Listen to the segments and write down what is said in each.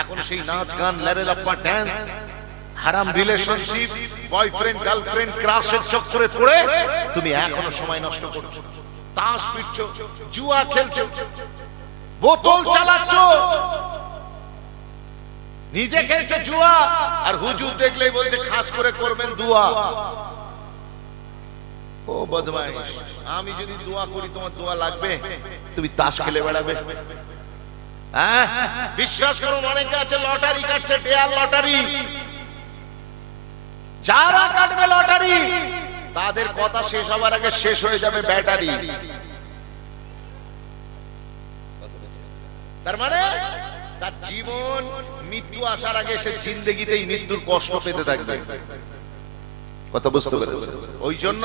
এখন সেই নাচ গান, লেরে লাপ্পা ডান্স, হারাম রিলেশনশিপ, বয়ফ্রেন্ড গার্লফ্রেন্ড ক্রাশের চক্করে পড়ে তুমি এখনো সময় নষ্ট করছো, তাস পিটছো, জুয়া খেলছো, বোতল চালাচ্ছো, নিজে খেলছো জুয়া, আর হুজুর দেখলেই বলছে খাস করে করবেন দোয়া। ও বদমাইশ, আমি যদি দোয়া করি তোমার দোয়া লাগবে? তুমি তাস খেলে বেড়াবে? হ্যাঁ, বিশ্বাস করুন, অনেকে আছে লটারি কাটছে, ডেয়ার লটারি। যারা কাটবে লটারি তাদের কথা শেষ হবার আগে শেষ হয়ে যাবে ব্যাটারি। তার মানে তার জীবন মৃত্যু আসার আগে সে জিন্দেগিতেই মৃত্যুর কষ্ট পেতে থাকবে। কত বুঝতে পেরেছে? ওই জন্য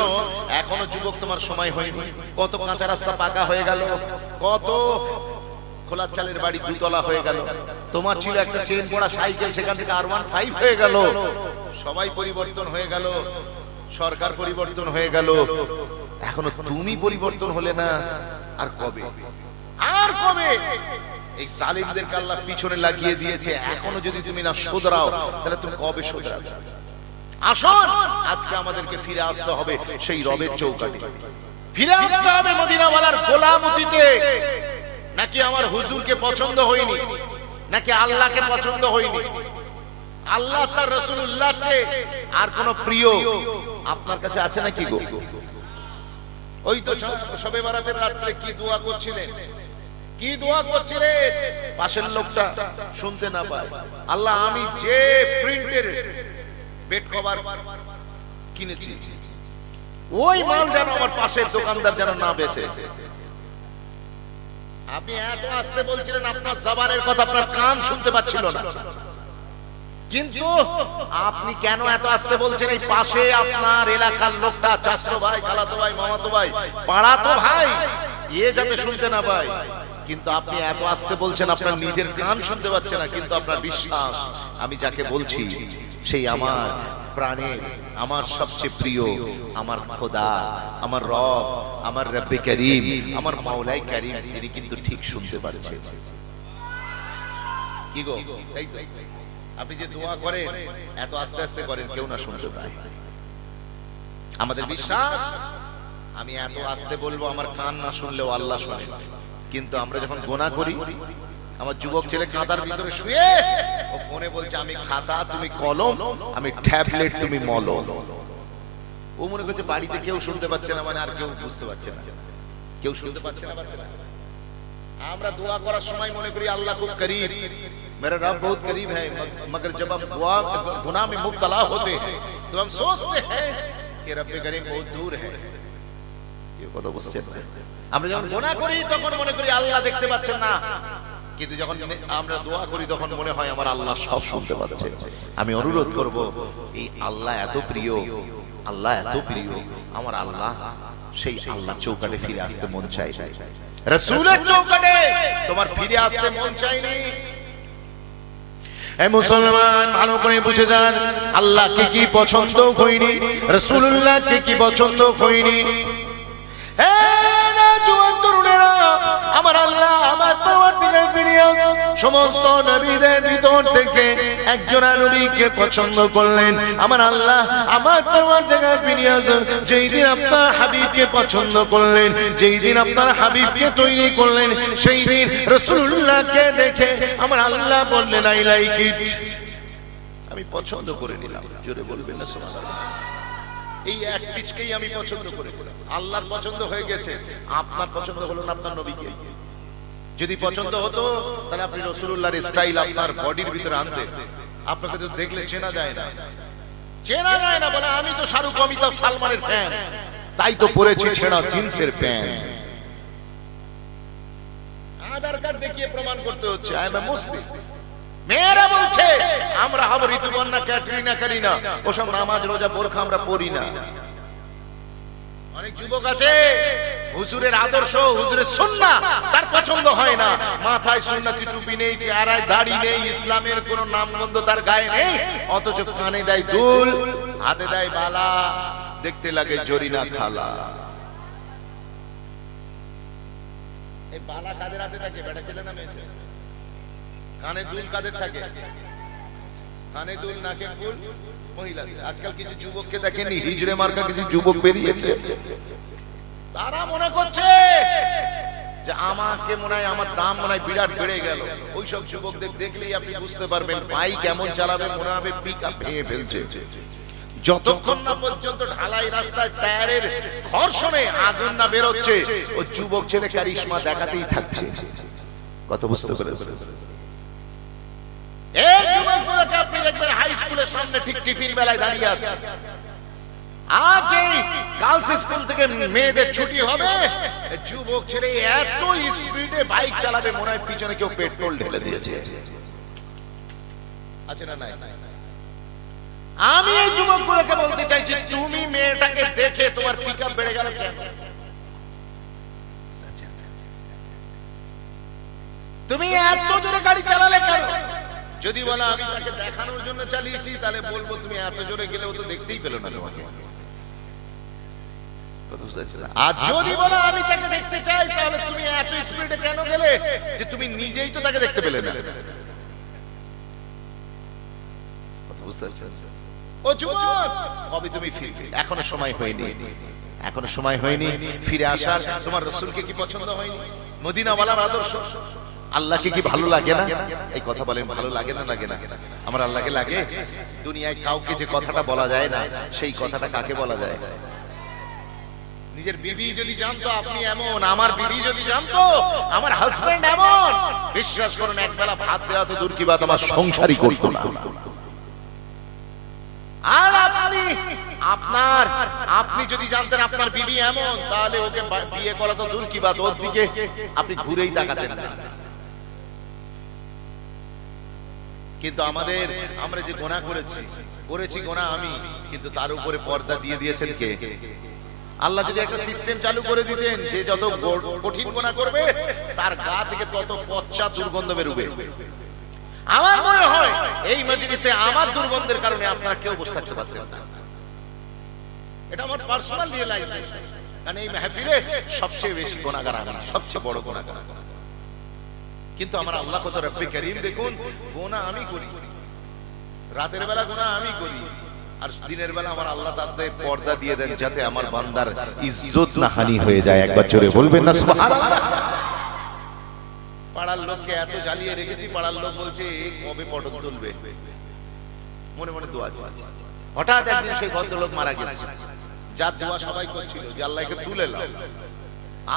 এখনো যুবক তোমার সময় হয়নি। কত কাঁচা রাস্তা পাকা হয়ে গেল, কত খোলা চালের বাড়ি দুতলা হয়ে গেল। তোমার ছিল একটা চেন পড়া সাইকেল, সেখান থেকে R15 হয়ে গেল। সবাই পরিবর্তন হয়ে গেল, সরকার পরিবর্তন হয়ে গেল, এখনো তুমি পরিবর্তন হলে না। আর কবে, আর কবে? এই জালিমদেরকে আল্লাহ পিছনে লাগিয়ে দিয়েছে, এখনো যদি তুমি না শুধরাও তাহলে তুমি কবে শুধরাবে? আসুন, আজকে আমাদেরকে ফিরে আসতে হবে সেই রবের চৌকাঠে, ফিরে আসতে হবে মদিনাওয়ালার গোলামতিতে। নাকি আমার হুজুরকে পছন্দ হয়নি, নাকি আল্লাহকে পছন্দ হয়নি? আল্লাহ তার রাসূলুল্লাহ চেয়ে আর কোন প্রিয় আপনার কাছে আছে নাকি গো? ওই তো শবে বরাতের রাতে কি দোয়া করছিলেন, কি দোয়া করছিলেন? পাশের লোকটা শুনতে না পায়, আল্লাহ আমি যে প্রিন্টের বেড কভার কিনেছি ওই মাল যেন আমার পাশের দোকানদার যেন না বেচে। আপনি এত আস্তে বলছিলেন, আপনার জবানের কথা আপনার কান শুনতে পাচ্ছিল না, কিন্তু আপনি কেন এত আস্তে বলছেন? এই পাশে আপনার এলাকার লোকটা, চাচতো ভাই, খালাতো ভাই, মামাতো ভাই, পাড়াতো ভাই, এ যাতে শুনতে না পায়। কিন্তু আপনি এত আস্তে বলছেন, আপনার নিজের কান শুনতে পাচ্ছে না, কিন্তু আপনার বিশ্বাস আমি যাকে বলছি সেই আমার প্রাণের, আমার সবচেয়ে প্রিয়, আমার খোদা, আমার রব, আমার রব্বে করিম, আমার মাওলাই করিম, তিনি কিন্তু ঠিক শুনতে পাচ্ছেন। কি গো, তাই তো? আপনি যে দোয়া করেন এত আস্তে আস্তে করেন, কেউ না শুনতে পায়। আমাদের বিশ্বাস আমি এত আস্তে বলবো, আমার কান না শুনলেও আল্লাহ শুনে। কিন্তু আমরা যখন গুনাহ করি, আমার যুবক ছেলে কাঁদার ভিতরে শুয়ে ও ফোনে বলছে আমি খাতা তুমি কলম, আমি ট্যাবলেট তুমি মলম। ও মনে করছে বাড়িতে কেউ শুনতে পাচ্ছে না, মানে আর কেউ বুঝতে পারছে না, কেউ শুনতে পাচ্ছে না। আমরা দোয়া করার সময় মনে করি আল্লাহ খুব করিব, मेरा रब बहुत करीब है, मगर जब हम गुनाह में मुब्तला होते हैं तो हम सोचते हैं कि रब करीम बहुत दूर है। ये কথা বুঝছেন? আমরা যখন গুনাহ করি তখন মনে করি আল্লাহ দেখতে পাচ্ছেন না, কিন্তু যখন আমরা দোয়া করি তখন মনে হয় আমার আল্লাহ সব শুনতে পাচ্ছে। আমি অনুরোধ করব, এই আল্লাহ এত প্রিয়, আল্লাহ এত প্রিয়, আমার আল্লাহ, সেই আল্লাহ চৌকাঠে ফিরে আসতে মন চায়, রাসূলের চৌকাঠে তোমার ফিরে আসতে মন চায়নি। এ মুসলমান, ভালো করে বুঝে যান, আল্লাহকে কি পছন্দ হয়নি, রাসূলুল্লাহকে কি পছন্দ হয়নি? হে নওজোয়ান তরুণেরা, আমার আল্লাহ, আমার পরওয়ারদিগার বিরিয়াস সমস্ত নবীদের ভিতর থেকে একজন নবীকে পছন্দ করলেন। আমার আল্লাহ, আমার পরওয়ারদিগার বিরিয়াস যেই দিন আপনার হাবিবকে পছন্দ করলেন, যেই দিন আপনার হাবিবকে তৈরি করলেন, সেই দিন রাসূলুল্লাহকে দেখে আমার আল্লাহ বললেন আই লাইক ইট, আমি পছন্দ করে নিলাম। জোরে বলবেন না সুবহানাল্লাহ? এই এক পিচকেই আমি পছন্দ করে, আল্লাহর পছন্দ হয়ে গেছে, আপনার পছন্দ হলো না আপনার নবীকে। যদি পছন্দ হতো তাহলে আপনি রাসূলুল্লাহর স্টাইল আপনার বডির ভিতরে আনতেন। আপনাকে তো দেখলে চেনা যায় না, চেনা যায় না বলে আমি তো শাহরুখ, অমিতাভ, সালমানের ফ্যান, তাই তো পরেছি ছেঁড়া জিন্সের প্যান্ট। আধার কার্ড দেখিয়ে প্রমাণ করতে হচ্ছে আই এম এ মুসলিম। মেয়েরা বলছে আমরা হব ঋতুপর্ণা, ক্যাটরিনা, কারিনা, ওসব নামাজ রোজা বোরখা আমরা পড়ি না। অনেক যুবক আছে হুজুরের আদর্শ, হুজুরের সুন্নাহ তার পছন্দ হয় না, মাথায় সুন্নতি টুপি নেই, চেহারায় দাড়ি নেই, ইসলামের কোন নামগন্ধ তার গায়ে নেই, অথচ কানে দেয় দুল, হাতে দেয় বালা, দেখতে লাগে জরিনা খালা। এই বালা কাদের হাতে থাকে? বেটা ছেলে না মেয়ে ছেলে? কানে দুল কাদের থাকে? কানে দুল, নাকে ফুল মহিলাদের। আজকাল কিছু যুবককে দেখেনি, হিজড়ে মার্কা কিছু যুবক বেরিয়েছে, তারা মনে করছে যে আমাকে মনে হয় আমার দাম মনে হয় বিরাট বেড়ে গেল। ওইসব যুবকদের দেখলেই আপনি বুঝতে পারবেন বাইক কেমন চালাবে, মনে হবে পিকআপ ভেঙে ফেলছে। যতক্ষণ না পর্যন্ত ঢালাই রাস্তায় টায়ারের ঘর্ষণে আগুন না বেরোচ্ছে, ও যুবক ছেলে কারিশমা দেখাতেই থাকছে। কত বুঝতে পেরেছেন? এই যুবকগুলোকে আপনি দেখবেন হাই স্কুলের সামনে ঠিক টিফিন বেলায় দাঁড়িয়ে আছে। আজ এই গার্লস স্কুল থেকে মেয়েদের ছুটি হবে, যুবক ছেলে এত স্পিডে বাইক চালাবে মনে হয় পিছনে কেউ পেট্রোল ঢেলে দিয়েছে। আছে না নাই? আমি এই যুবকগুলোকে বলতে চাইছি, তুমি মেয়েটাকে দেখে তোমার পিকআপ বেড়ে গেল কেন? তুমি এত জোরে গাড়ি চালালে কেন? যদি বলো আমি তাকে দেখানোর জন্য চালিয়েছি, তাহলে বলবো তুমি এত জোরে গেলে ও তো দেখতেই পেল না তোমাকে। আর যদি বলো আমি তাকে দেখতে চাই, তাহলে তুমি এত স্পিডে কেন গেলে যে তুমি নিজেই তো তাকে দেখতে পেলে না। ও যুবক, কবে তুমি ফিরবে? এখনো সময় হয়নি, এখনো সময় হয়নি ফিরে আসার। তোমার রাসূলকে কি পছন্দ হয়নি? মদিনাওয়ালার আদর্শ আল্লাহকে কি ভালো লাগে না? এই কথা বলেন, ভালো লাগে না? লাগে না? আমার আল্লাহকে লাগে। দুনিয়ায় কাউকে যে কথাটা বলা যায় না, সেই কথাটা কাকে বলা যায়? নিজের বিবি যদি জানতো আপনি এমন, আমার বিবি যদি জানতো আমার হাজবেন্ড এমন, বিশ্বাস করুন একবেলা ভাত দেওয়া তো দূর কি বাত, আমার সংসারই করতো না। আর আপনি যদি জানতেন আপনার বিবি এমন, তাহলে ওকে বিয়ে করা তো দূর কি বাত, ওর দিকে আপনি ঘুরেই তাকাতেন না। কিন্তু আমরা যে গুনাহ করেছি গুনাহ আমি, কিন্তু তার উপরে পর্দা দিয়ে দিয়েছেন কে? আল্লাহ যদি একটা সিস্টেম চালু করে দিতেন যে যত কঠিন গুনাহ করবে তার গা থেকে তত পচা দুর্গন্ধ বেরোবে। আমার মনে হয় এই মজলিসে আমার দুর্গন্ধের কারণে আপনারা কেউ বসে থাকতে পারতেন না। এটা আমার পার্সোনাল রিয়েলাইজেশন। কারণ এই মাহফিলে সবচেয়ে বেশি গুনাহগার আমি, সবচেয়ে বড় গুনাহগার। কিন্তু আমার আল্লাহ কত রব্বে করিম, দেখুন গুনাহ আমি করি, রাতের বেলা গুনাহ আমি করি, আর দিনের বেলা আমার আল্লাহ তাদের পর্দা দিয়ে দেন যাতে আমার বান্দার ইজ্জত না হানি হয়ে যায়। একবার জোরে বলবেন না সুবহানাল্লাহ। পাড়ার লোককে এত জ্বালিয়ে রেখেছি, পাড়ার লোক বলছে কবে পটল তুলবে, মনে মনে দোয়া আছে। হঠাৎ একদিন সেই ভদ্রলোক মারা গেছে, যার দোয়া সবাই করছিল যে আল্লাহকে তুলে নাও,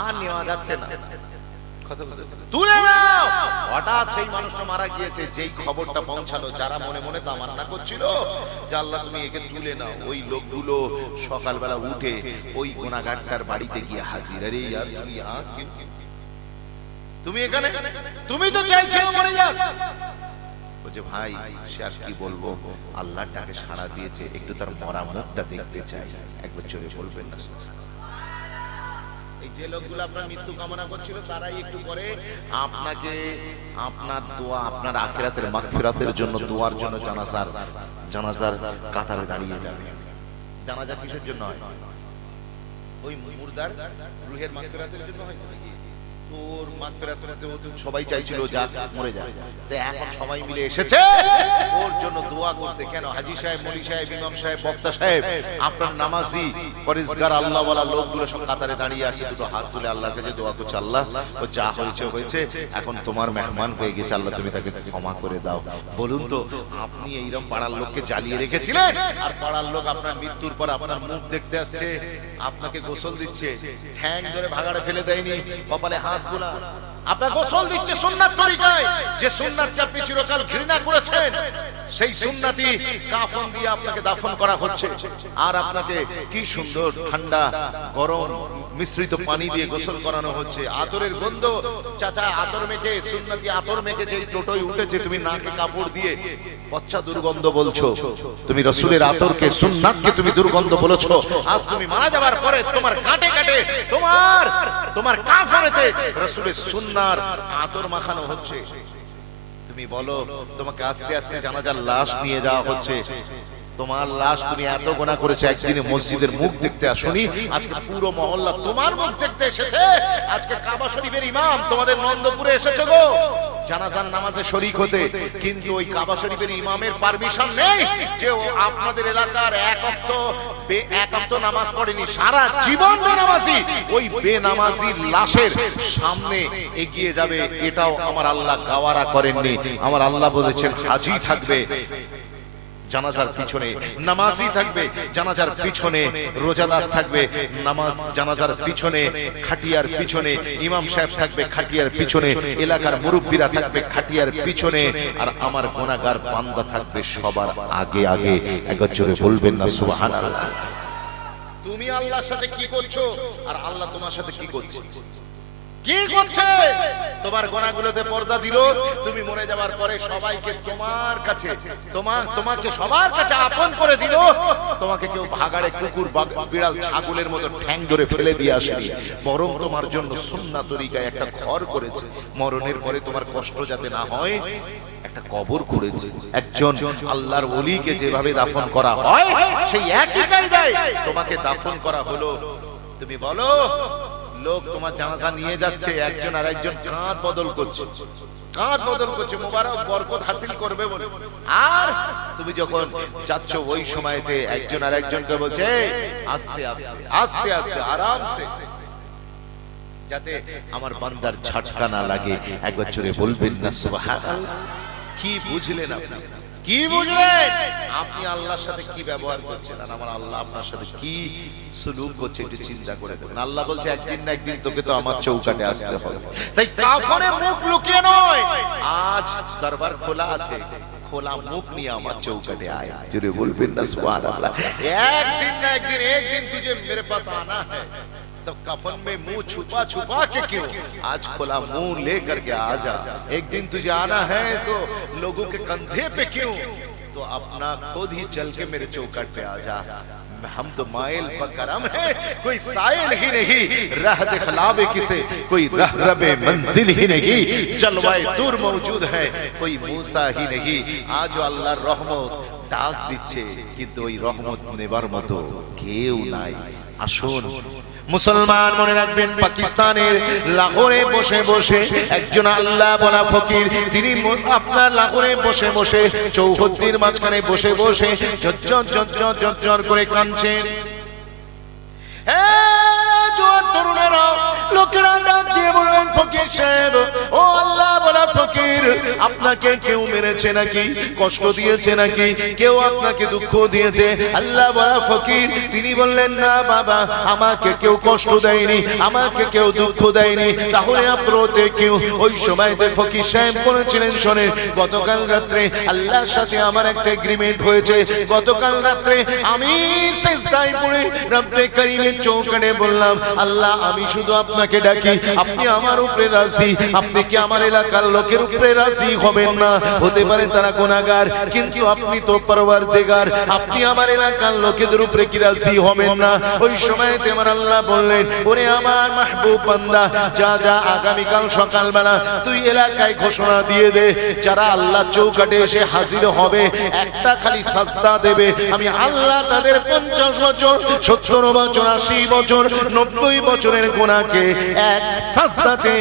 আর নেওয়া যাচ্ছে না, তুলে নাও। হঠাৎ সেই মানুষটা মারা গিয়েছে, যেই খবরটা পৌঁছালো, যারা মনে মনে তামান্না করছিল যে আল্লাহ তুমি একে তুলে নাও, ওই লোকগুলো সকালবেলা উঠে ওই গুনাহগারটার বাড়িতে গিয়ে হাজির। আরে ইয়ার তুমি এখানে, তুমি তো চাইছো মরে যাক। বলছে ভাই সে আর কি বলবো, আল্লাহ তাকে সাড়া দিয়েছে, একটু তার মরা মুখটা দেখতে চাই। একবার চলে বলবেন না? এই যে লোকগুলো আপনার মৃত্যু কামনা করছিল, তারাই একটু পরে আপনাকে আপনার দোয়া, আপনার আখিরাতের মাগফিরাতের জন্য দোয়ার জন্য জানাজার কাতারে দাঁড়িয়ে যাবে। জানাজা কিসের জন্য হয়? ওই মুর্দার রুহের মাগফিরাতের জন্য হয়। তোর মাগফিরাতে সবাই চাইছিল যা মরে যায়, তো এখন সবাই মিলে এসেছে ওর জন্য দোয়া করতে। কেন? হাজী সাহেব, মৌলী সাহেব, ইমাম সাহেব, বক্তা সাহেব, আপনার নামাজি পরেজগার আল্লাহ ওয়ালা লোকগুলো সব কাতারে দাঁড়িয়ে আছে, দুটো হাত তুলে আল্লাহর কাছে দোয়া করছে, আল্লাহ ও যা হয়েছে হয়েছে, এখন তোমার মেহমান হয়ে গেছে, আল্লাহ তুমি তাকে ক্ষমা করে দাও। বলুন তো, আপনি এইরকম পাড়ার লোককে জ্বালিয়ে রেখেছিলেন, আর পাড়ার লোক আপনার মৃত্যুর পর আপনার মুখ দেখতে আসছে, আপনাকে গোসল দিচ্ছে, ঠ্যাং ধরে ভাগাড়ে ফেলে দেয়নি, কপালে হাত গুলা আপনাকে গোসল দিচ্ছে সুন্নাত তরিকায়, যে সুন্নাতকে আপনি চিরকাল ঘৃণা করেছেন, সেই সুন্নতি কাফন দিয়ে আপনাকে দাফন করা হচ্ছে। আর আপনাকে কি সুন্দর ঠান্ডা গরম মিশ্রিত পানি দিয়ে গোসল করানো হচ্ছে। আতরের গন্ধ, চাচা আতর মেখে, সুন্নতি আতর মেখে যে টোটোয় উঠেছে, তুমি নাকে কাপড় দিয়ে পচা দুর্গন্ধ বলছো, তুমি রাসূলের আতরকে, সুন্নাতকে তুমি দুর্গন্ধ বলেছো। আজ তুমি মারা যাবার পরে তোমার কাটে কাটে তোমার কাফনেতে রাসূলের সুন্নার আতর মাখানো হচ্ছে। তুমি বলো, তোমাকে আস্তে আস্তে জানাজার লাশ নিয়ে যাওয়া হচ্ছে, তোমার লাশ তুমি এত গুনাহ করেছো, একদিনে মসজিদের মুখ দেখতে আসোনি, আজকে পুরো মহল্লা তোমার মুখ দেখতে এসেছে। আজকে কাবা শরীফের ইমাম তোমাদের নন্দপুরে এসেছে গো, জানাজার নামাজে শরীক হতে, কিন্তু ওই কাবা শরীফের ইমামের পারমিশন নেই যে আপনাদের এলাকার এক ওয়াক্ত নামাজ পড়েনি, সারা জীবন বেনামাজি, ওই বেনামাজির লাশের সামনে এগিয়ে যাবে, এটাও আমার আল্লাহ গাওয়ারা করেননি। আমার আল্লাহ বলেছেন হাজী থাকবে জানাজার পিছনে, নামাজি থাকবে জানাজার পিছনে, রোজাদার থাকবে নামাজ জানাজার পিছনে, খাটিয়ার পিছনে, ইমাম সাহেব থাকবে খাটিয়ার পিছনে, এলাকার মুরব্বীরা থাকবে খাটিয়ার পিছনে, আর আমার গুনাহগার বান্দা থাকবে সবার আগে আগে। একবার জোরে বলবেন না সুবহানাল্লাহ। তুমি আল্লাহর সাথে কি করছো আর আল্লাহ তোমার সাথে কি করছে? কি করছে? তোমার গুনাহগুলোতে পর্দা দিল, তুমি মরে যাওয়ার পরে সবাইকে তোমার কাছে তোমাকে সবার কাছে আপন করে দিল, তোমাকে কেউ ভাগাড়ে কুকুর বিড়াল ছাগলের মতো ঠ্যাং ধরে ফেলে দিয়ে আসেনি, বরং তোমার জন্য সুন্নাত তরিকায় একটা ঘর করেছে, মরণের পরে তোমার কষ্ট যাতে না হয় একটা কবর করেছে। একজন আল্লাহর ওলিকে যেভাবে দাফন করা হয় সেই একই কায়দায় তোমাকে দাফন করা হলো। তুমি বলো, লোক তোমার জানাজা নিয়ে যাচ্ছে, একজন আর একজন কাঁধ বদল করছে, মুবারক বরকত হাসিল করবে বলে, আর তুমি যখন যাচ্ছ ওই সময়তে একজন আর একজনকে বলছে আস্তে আস্তে আস্তে আস্তে আরামসে, যাতে আমার বান্দার ঝটকা না লাগে। একবার জোরে বলবেন না সুবহানাল্লাহ। কি বুঝলেন আপনি? কি বুঝলেন আপনি আল্লাহর সাথে কি ব্যবহার করছেন আর আমার আল্লাহ আপনার সাথে কি সুলুক করছে, একটু চিন্তা করে দেখুন। আল্লাহ বলছে একদিন না একদিন তোকে তো আমার চৌকাঠে আসতে হবে, তাই কাফনে মুখ লুকিয়ে নয়, আজ দরবার খোলা আছে, খোলা মুখ নিয়ে আমার চৌকাঠে আয়। জোরে বলবেন না সুবহানাল্লাহ। একদিন না একদিন तुझे मेरे पास आना है, तो कफन में मुंह छुपा छुपा के क्यों, आज खुला मुंह लेकर के आ जा। एक दिन तुझे आना है तो लोगों के कंधे पे क्यों, तो अपना खुद ही चल के मेरे चौखट पे आ जा। हम तो माइल बकरम है, कोई साइल ही नहीं, राह दिखलावे किसे कोई रहरबे मंजिल ही नहीं, जलवाए दूर मौजूद है कोई मूसा ही नहीं। आज আল্লাহর রহমত ডাক দিচ্ছে, কিন্তু ওই রহমত নেবার মতো কেউ নাই। আসুন মুসলমান, মনে রাখবেন পাকিস্তানের লাহোরে বসে বসে একজন আল্লাহ বলা ফকির, তিনি আপনার লাহোরে বসে বসে চৌহদ্দির মাঝখানে বসে বসে ঝরঝর ঝরঝর ঝরঝর করে কাঁদছেন। তরুণেরা লোকেরা ডাক দিয়ে বললেন ফকির সাহেব, ও আল্লাহ বলা ফকির, আপনাকে কেউ মেরেছে নাকি, কষ্ট দিয়েছে নাকি, কেউ আপনাকে দুঃখ দিয়েছে? আল্লাহ বলা ফকির তিনি বললেন না বাবা, আমাকে কেউ কষ্ট দেয়নি, আমাকে কেউ দুঃখ দেয়নি। তাহলে আপনাদের কেউ ওই সময়তে ফকির সাহেব বলেছিলেন, শোনেন গতকাল রাত্রে আল্লাহর সাথে আমার একটা এগ্রিমেন্ট হয়েছে, গতকাল রাত্রে আমি সিজদায় পড়ে রব্বে কারীমের চৌকাঠে বললাম আল্লাহ আমি শুধু আপনাকে ডাকি, আপনি আমার উপরে রাজি, আপনি কি আমার এলাকার লোকের উপরে রাজি হবেন না? হতে পারে তারা গুনাহগার, কিন্তু আপনি তো পরওয়ারদিগার, আপনি আমার এলাকার লোকেদের উপরে কি রাজি হবেন না? ওই সময়তে আমার আল্লাহ বললেন, ওরে আমার মাহবুব বান্দা, যা যা আগামীকাল সকালবেলা তুই এলাকায় ঘোষণা দিয়ে দে, যারা আল্লাহ চৌকাঠে এসে হাজির হবে একটা খালি সাজদা দেবে, আমি আল্লাহ তাদের 50 বছর 70 বছর 80 বছর 90 বছরের গুনাহকে এক সাজদাতে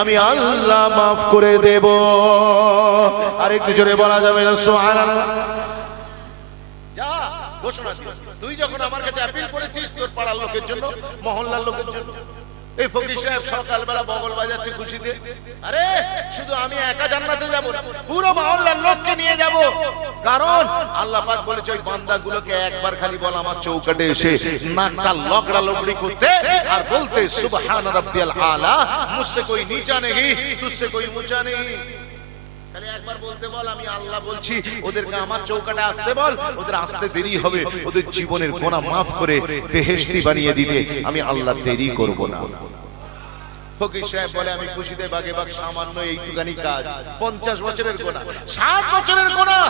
আমি আল্লাহ মাফ করে দেব। আর একটু জোরে বলা যাবে না সুবহানাল্লাহ? যা ঘোষণা দিস, তুই যখন আমার কাছে আপিল করেছিস তোর পাড়ার লোকের জন্য, মহল্লার লোকের জন্য, এই ফকির সাহেব সকালবেলা বগল বাজাচ্ছে খুশিতে, আরে শুধু আমি একা জান্নাতে যাব না, পুরো মহল্লার লোককে নিয়ে যাব। কারণ আল্লাহ পাক বলেছে ওই বান্দাগুলোকে একবার খালি বল আমার চৌকাঠে এসে নাকটা লগড়া লগড়ি করতে আর বলতে সুবহান রাব্বিয়াল আলা, মুঝসে কোই নীচা নেহি তুঝসে কোই ऊंचा নেহি। খালি একবার বলতে বল আমি আল্লাহ বলছি, ওদেরকে আমার চৌকাঠে আসতে বল, ওদের আসতে দেরি হবে, ওদের জীবনের গুনাহ মাফ করে বেহেশতি বানিয়ে দিতে আমি আল্লাহ দেরি করব না। ফকির সাহেব বলে আমি খুশিতে বাগে বাগ সামান্য এইটুকানি কাজ, 50 বছরের গুনাহ, 60 বছরের গুনাহ,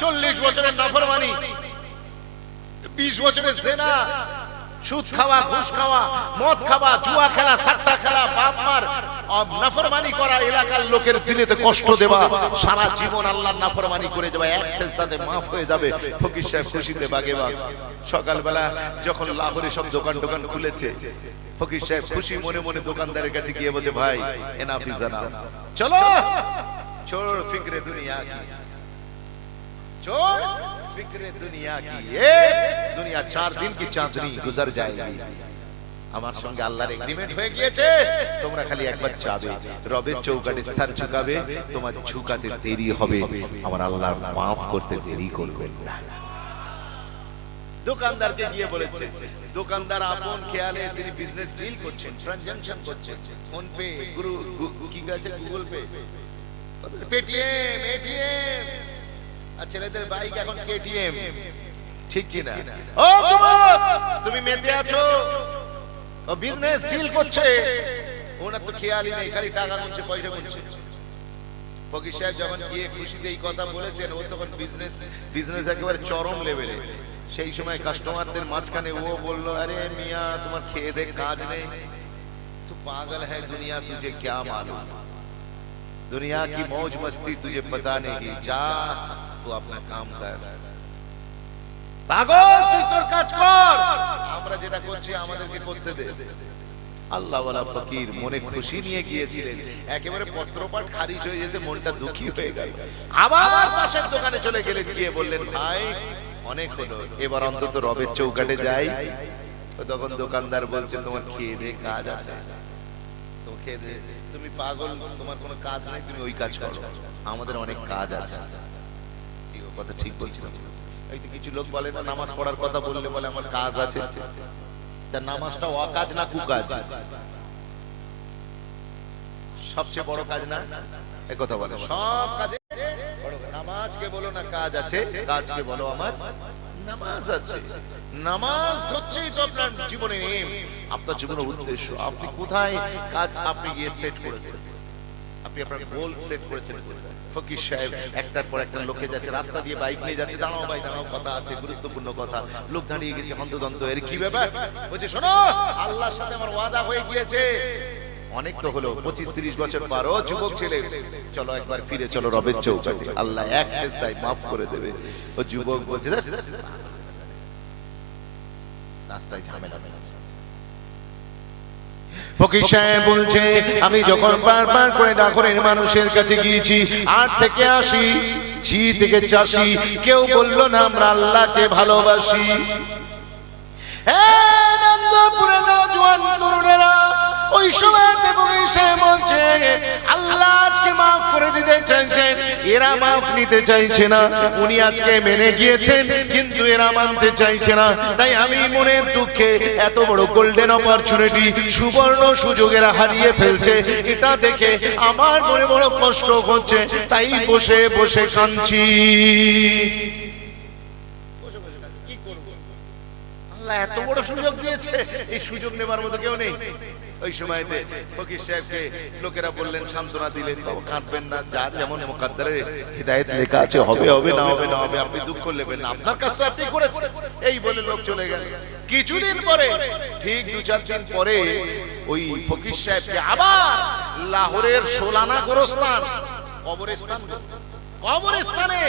40 বছরের নাফরমানি, 20 বছরের জিনা, সুদ খাওয়া, ঘুষ খাওয়া, মদ খাওয়া, জুয়া খেলা, সাট্টা খেলা, বাপ মার নাফরমানি করা, এলাকার লোকের দিলেতে কষ্ট দেওয়া, সারা জীবন আল্লাহর নাফরমানি করে যাবে, এক সেজদাতে মাফ হয়ে যাবে। ফকির সাহেব খুশিতে বাগে বাগ সকালবেলা যখন লাহোরে সব দোকান টোকান খুলেছে, ফকির সাহেব খুশি মনে মনে দোকানদারের কাছে গিয়ে বলছে ভাই এনাফ ইজ এনাফ, চলো छोड़ फिक्र दुनिया की, छोड़ फिक्र दुनिया की, ये दुनिया 4 दिन की चांदनी गुजर जाएगी। আমার সঙ্গে আল্লাহর এগ্রিমেন্ট হয়ে গিয়েছে, তোমরা খালি একবার চাবে, রবের চৌকাঠে স্যার ঝুকাবে, তোমার ঝুকাতে দেরি হবে, আমার আল্লাহ মাফ করতে দেরি করবেন না। দোকানদারকে গিয়ে বলেছে, দোকানদার আপন খেয়ালে তিনি বিজনেস ডিল করছেন, ট্রানজাকশন করছেন, ফোন পে, কি আছে, গুগল পে, পেটিএম, এটিএম, আর ছেলেদের বাইক এখন কেটিএম, ঠিক কি না? ও যুবক, তুমি মেতে আছো, ও বিজনেস ডিল করছে, ওনার তো খেয়ালই নেই, খালি টাকা গুনছে, পয়সা গুনছে। ফকির সাহেব যখন গিয়ে খুশিতে এই কথা বলেছেন, ও তখন বিজনেস একেবারে চরম লেভেলে। সেই সময় কাস্টমারদের মাঝখানে ও বলল, আরে মিয়া তোমার খেয়ে দে কাজ নেই, তু পাগল है दुनिया, तुझे क्या मालूम, दुनिया की मौज मस्ती तुझे पता नहीं, जा तू अपना काम कर, পাগল তুই তোর কাজ কর, আমরা যেটা করছি আমাদেরকে করতে দে। আল্লাহ ওয়ালা ফকির মনে খুশি নিয়ে গিয়েছিলেন, একেবারে পত্রপাঠ খারিজ হয়ে যেতে মনটা দুঃখী হয়ে গেল। আবার পাশের দোকানে চলে গেলেন, গিয়ে বললেন, ভাই অনেক হলো, এবার অন্তত রবের চৌকাঠে যাই। তখন দোকানদার বলছে, তোমার খেয়ে দে কাজ আছে, তো খেয়ে দে, তুমি পাগল, তোমার কোনো কাজ নেই, তুমি ওই কাজ করো, আমাদের অনেক কাজ আছে। কথা ঠিক বলছিলাম? এই তো কিছু লোক বলে না, নামাজ পড়ার কথা বললে বলে আমার কাজ আছে, তা নামাজটা অকাজ না কুকাজ? সবচেয়ে বড় কাজ না, এই কথা বলে, সব কাজে বড় নামাজকে বলো না কাজ আছে, কাজকে বলো আমার নামাজ আছে। নামাজ হচ্ছে তো আপনার জীবনের এম, আপনার জীবনের উদ্দেশ্য। আপনি কোথায় কাজ আপনি গিয়ে সেট করেছেন, আপনি আপনার গোল সেট করেছেন। ফকির সাহেব একটার পর একটা লোকে যাচ্ছে, রাস্তা দিয়ে বাইক নিয়ে যাচ্ছে, দাঁড়াও ভাই দাঁড়াও, কথা আছে, গুরুত্বপূর্ণ কথা। লোক দাঁড়িয়ে গেছে হন্তদন্ত, এর কি ব্যাপার? বলছে, শোনো, আল্লাহর সাথে আমার ওয়াদা হয়ে গিয়েছে, অনেক তো হলো, 25-30 বছর পর, ও যুবক ছেলে, চলো একবার ফিরে চলো রবের চৌকাঠে, আল্লাহ এক সেজদায় মাফ করে দেবে। ও যুবক বলছে, রাস্তায় ঝামেলা। ফকির সাহেব বলছে, আমি যখন বারবার করে ডাকরের মানুষের কাছে গিয়েছি, 8 থেকে 80, জি থেকে 84, কেউ বললো না আমরা আল্লাহকে ভালোবাসি। হ্যাঁ, নন্দপুরে নওজোয়ান তরুণেরা ওই সময় ফকির সাহেব বলছে, আল্লাহ আজকে মাফ করে দিতে চাইছেন, এরা মাফ নিতে চাইছে না। উনি আজকে মেনে গিয়েছেন, কিন্তু এরা মানতে চাইছে না। তাই আমি মনের দুঃখে, এত বড় গোল্ডেন অপরচুনিটি, সুবর্ণ সুযোগ এরা হারিয়ে ফেলছে, এটা দেখে আমার মনে বড় কষ্ট হচ্ছে, তাই বসে বসে কাঁদছি। আল্লাহ এত বড় সুযোগ দিয়েছে, এই সুযোগ নেবার মতো কেউ নেই। ওই সময়তে ফকির সাহেবকে লোকেরা বললেন, সান্ত্বনা দিলেন, বাবা কাঁদবেন না, যার যেমন মুকদ্দরে হিদায়াত লেখা আছে, হবে হবে, না হবে না হবে, আপনি দুঃখ নেবেন না, আপনার কাজ তো আপনি করেছেন। এই বলে লোক চলে গেল। কিছুদিন পরে, ঠিক 2-4 দিন পরে, ওই ফকির সাহেবকে আবার লাহোরের সোলানা গোরস্তান, কবরস্থানে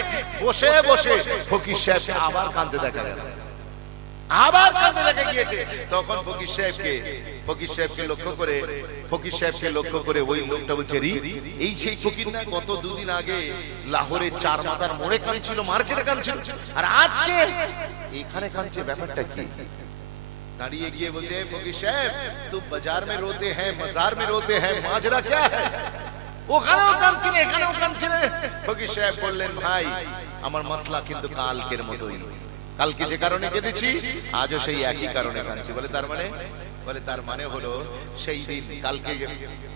বসে বসে ফকির সাহেবকে আবার কাঁদতে দেখা গেল, আবার কাঁদতে দেখা গিয়েছে। তখন ফকির সাহেবকে লক্ষ্য করে ওই লোকটা বলছে, এই সেই ফকির না, গত 2 দিন আগে লাহোরে 4 মাথার মোড়ে কাঁদছিল, মার্কেটে কাঁদছিল, আর আজকে এখানে কাঁদছে, ব্যাপারটা কি? দাঁড়িয়ে গিয়ে বলছে, ফকির সাহেব, তুম বাজার মে রোতে হ্যাঁ, মাজার মে রোতে হ্যাঁ, মাজরা क्या है? ওখানেও কাঁদছিল, এখানেও কাঁদছিল। ফকির সাহেব বললেন, ভাই আমার মাসলা কিন্তু কালকের মতোই, কালকে যে কারণে কেঁদেছি আজও সেই একই কারণে কাঁদছি। বলে তার মানে হলো, সেই দিন কালকে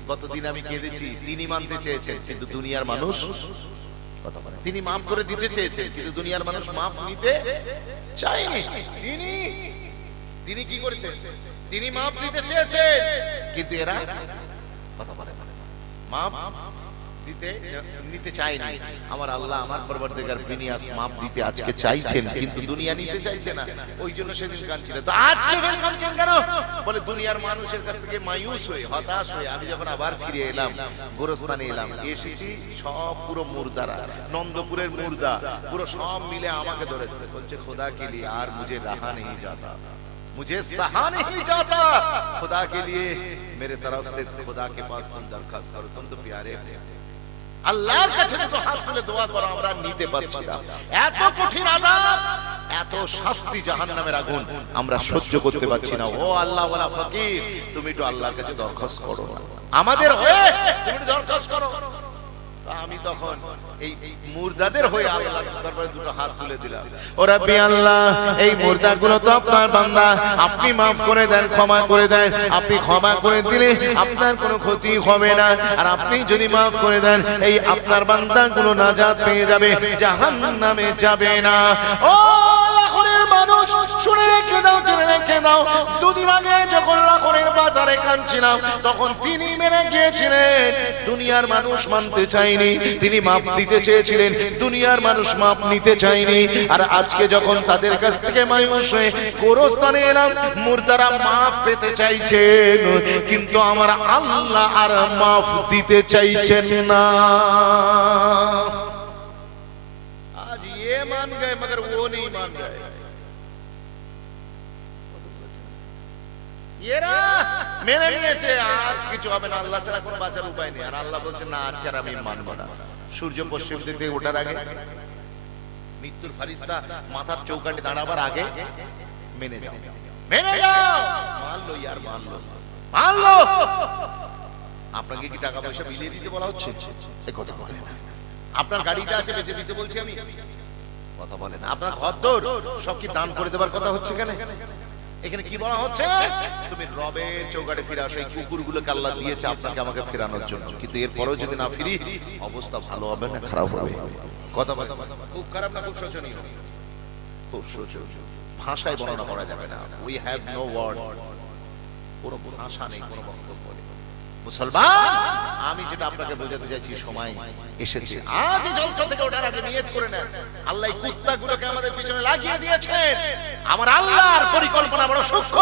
গতদিন আমি কেঁদেছি, তিনি মানতে চেয়েছেন, কিন্তু দুনিয়ার মানুষ কথা বলে, তিনি মাফ করে দিতে চেয়েছেন, কিন্তু দুনিয়ার মানুষ মাফ নিতে চায়নি। তিনি কি করেছেন? তিনি মাফ দিতে চেয়েছেন, কিন্তু এরা কথা বলে মাফ নিতে চায়নি। আমার আল্লাহ, আমার পরবর্তীকার বিনিয়াস মাফ দিতে আজকে চাইছেন, কিন্তু দুনিয়া নিতে চাইছে না। ওই জন্য সেদিন কাঁদছিল। তো আজকে কাঁদছেন কেন? বলে, দুনিয়ার মানুষের কাছ থেকে মায়ুস হয়ে, হতাশ হয়ে আমি যখন আবার ফিরে এলাম, গোরস্থানে এলাম, এসেছি সব পুরো মুর্দারা, নন্দপুরের মুর্দা পুরো সব মিলে আমাকে ধরেছে। বলছে, খোদা কে লিয়ে আর মুঝে রাহা नहीं जाता, मुझे सहा नहीं जाता, खुदा के लिए मेरे तरफ से खुदा के पास तुम दरखास्त करो, तुम तो प्यारे हो। আল্লাহর কাছে দুটো হাত তুলে দোয়া করো, আমরা নিতে পারছি না। এত কঠিন আযাব, এত শাস্তি, জাহান্নামের আগুন আমরা সহ্য করতে পারছি না। ও আল্লাহ ওয়ালা ফকির, তুমি একটু আল্লাহর কাছে দরখাস্ত করো না, আমাদের হয়ে তুমি একটু দরখাস্ত করো। আমি তখন এই মুর্দাদের হয়ে আল্লাহর দরবারে দুটো হাত তুলে দিলাম। ও রাব্বি আল্লাহ, এই মুর্দাগুলো তো আপনার বান্দা, আপনি maaf করে দেন, ক্ষমা করে দেন। আপনি ক্ষমা করে দিলে আপনার কোনো ক্ষতি হবে না, আর আপনি যদি maaf করে দেন, এই আপনার বান্দাগুলো নাজাত পেয়ে যাবে, জাহান্নামে যাবে না। ও লাহোরের মানুষ, শুনে রেখে দাও, জেনে রেখে দাও, দুদিন আগে যখন লাহোরের বাজারে কাঁদছিলাম, তখন তিনি মেরে গিয়েছিলেন। দুনিয়ার মানুষ মানতে চায়নি, তিনি মাপ দিতে চেয়েছিলেন, দুনিয়ার মানুষ মাপ নিতে চায়নি। আর আজকে যখন তাদের কাছ থেকে মায়ুস হয়ে গোরস্থানে এলাম, মুর্দারা মাপ পেতে চাইছেন, কিন্তু আমার আল্লাহ আর মাফ দিতে চাইছেন না। আজ ये मान गए मगर वो नहीं मान गए। এরা মেনে নিয়েছে আর কিছু হবে না, আল্লাহ ছাড়া কোনো বাঁচার উপায় নেই। আর আল্লাহ বলছে না, আজকে আর আমি মানব না। সূর্য পশ্চিম দিক থেকে ওঠার আগে, মৃত্যুর ফারিস্তা মাথার চৌকাঠে দাঁড়াবার আগে মেনে যাও, মেনে যাও। মানলো ইয়ার, মানলো, মানলো। আপনাকে কি টাকা পয়সা বিলিয়ে দিতে বলা হচ্ছে? এই কথা বলে না। আপনার গাড়িটা আছে বেচে দিতে বলছি আমি? কথা বলে না। আপনার ঘরদোর সব কি দান করে দেবার কথা হচ্ছে? কেন এখানে কি বলা হচ্ছে? তুমি রবের চৌকাঠে ফিরে আসো। এই কুকুরগুলোকে আল্লাহ দিয়েছে আপনাকে আমাকে ফেরানোর জন্য, কিন্তু এরপরেও যদি না ফিরি, অবস্থা ভালো হবে না, খারাপ হবে। কথা বলে খুব খারাপ না, খুব শোচনীয়, খুব শোচনীয়। ভাষায় বর্ণনা করা যাবে না। উই হ্যাভ নো ওয়ার্ডস, কোনো ভাষা নেই, কোনো বক্তব্য নেই। মুসলমান, আমি যেটা আপনাকে বোঝাতে চাইছি, সময় এসেছে। আজ জলসা থেকে ওঠার আগে নিয়ত করে নেন, আল্লাহ এই কুত্তাগুলোকে আমাদের পিছনে লাগিয়ে দিয়েছেন। আমার আল্লাহর পরিকল্পনা বড় সূক্ষ্ম।